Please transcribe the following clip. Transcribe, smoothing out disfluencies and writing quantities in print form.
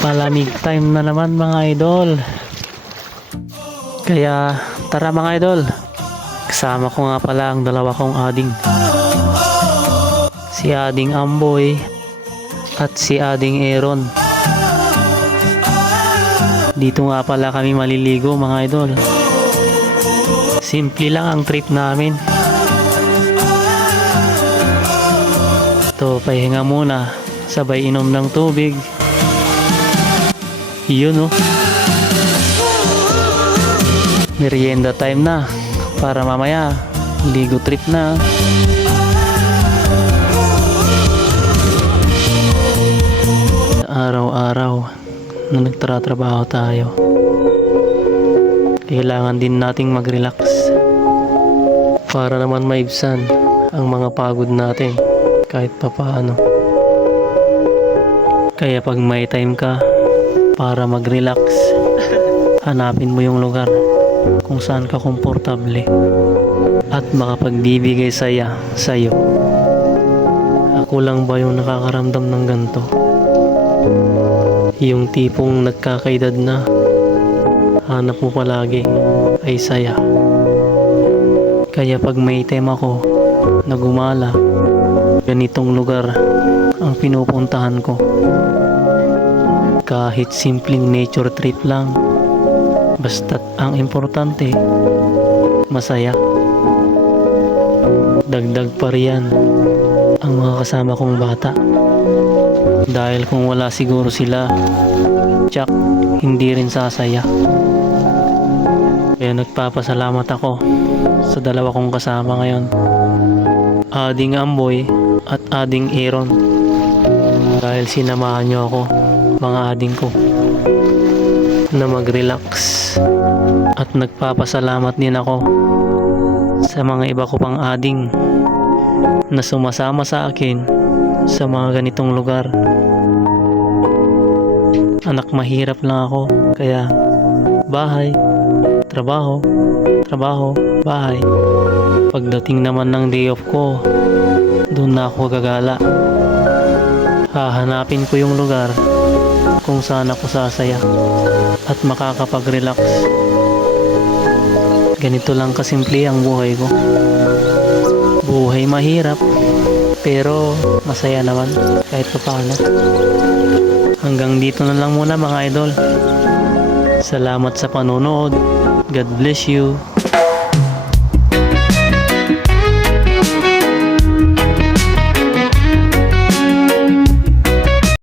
Palamig time na naman mga idol. Kaya tara mga idol, kasama ko nga pala ang dalawa kong ading, si Ading Amboy at si Ading Aaron. Dito nga pala kami maliligo mga idol. Simple lang ang trip namin. Ito, pahinga muna, sabay inom ng tubig. Yun oh, merienda time na para mamaya ligo trip na. Araw-araw na nagtratrabaho tayo, kailangan din nating mag-relax para naman maibsan ang mga pagod natin kahit papaano. Kaya pag may time ka para mag-relax, hanapin mo yung lugar kung saan ka komportable at makapagbibigay saya sa'yo. Ako lang ba yung nakakaramdam ng ganito? Yung tipong nagkakaedad na, hanap mo palagi ay saya. Kaya pag may tema ko na gumala, ganitong lugar ang pinupuntahan ko. Kahit simpleng nature trip lang, basta't ang importante, masaya. Dagdag pa riyan ang mga kasama kong bata. Dahil kung wala siguro sila, tsak, hindi rin sasaya. Kaya nagpapasalamat ako sa dalawa kong kasama ngayon, Ading Amboy at Ading Aaron, dahil sinamahan niyo ako mga ading ko na mag-relax. At nagpapasalamat din ako sa mga iba ko pang ading na sumasama sa akin sa mga ganitong lugar. Anak mahirap lang ako, kaya bahay, trabaho, trabaho, bahay. Pagdating naman ng day off ko, doon na ako gagala. Hahanapin ko yung lugar kung saan ako sasaya at makakapag-relax. Ganito lang kasimple ang buhay ko. Buhay mahirap, pero masaya naman kahit paano. Hanggang dito na lang muna mga idol. Salamat sa panonood. God bless you.